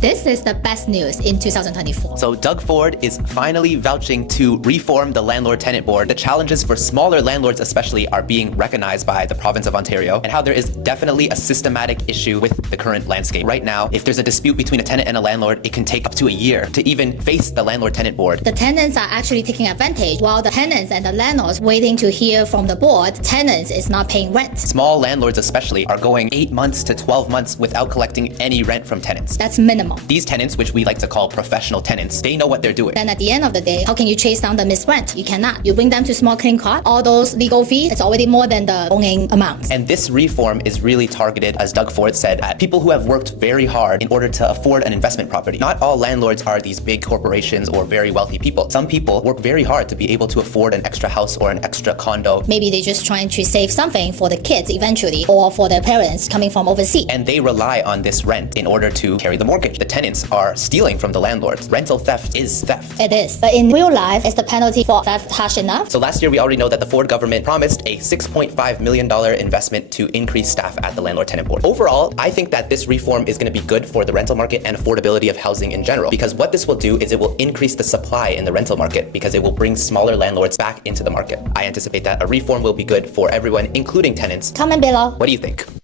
This is the best news in 2024. So Doug Ford is finally vouching to reform the Landlord-Tenant Board. The challenges for smaller landlords especially are being recognized by the province of Ontario, and how there is definitely a systematic issue with the current landscape. Right now, if there's a dispute between a tenant and a landlord, it can take up to a year to even face the Landlord-Tenant Board. The tenants are actually taking advantage, while the tenants and the landlords waiting to hear from the board. Tenants is not paying rent. Small landlords especially are going 8 months to 12 months without collecting any rent from tenants. That's minimum. These tenants, which we like to call professional tenants, they know what they're doing. Then at the end of the day, how can you chase down the missed rent? You cannot. You bring them to small claim court, all those legal fees, it's already more than the owing amount. And this reform is really targeted, as Doug Ford said, at people who have worked very hard in order to afford an investment property. Not all landlords are these big corporations or very wealthy people. Some people work very hard to be able to afford an extra house or an extra condo. Maybe they're just trying to save something for the kids eventually, or for their parents coming from overseas. And they rely on this rent in order to carry the mortgage. The tenants are stealing from the landlords. Rental theft is theft. It is. But in real life, is the penalty for theft harsh enough? So last year, we already know that the Ford government promised a $6.5 million investment to increase staff at the Landlord-Tenant Board. Overall, I think that this reform is going to be good for the rental market and affordability of housing in general, because what this will do is it will increase the supply in the rental market, because it will bring smaller landlords back into the market. I anticipate that a reform will be good for everyone, including tenants. Comment below. What do you think?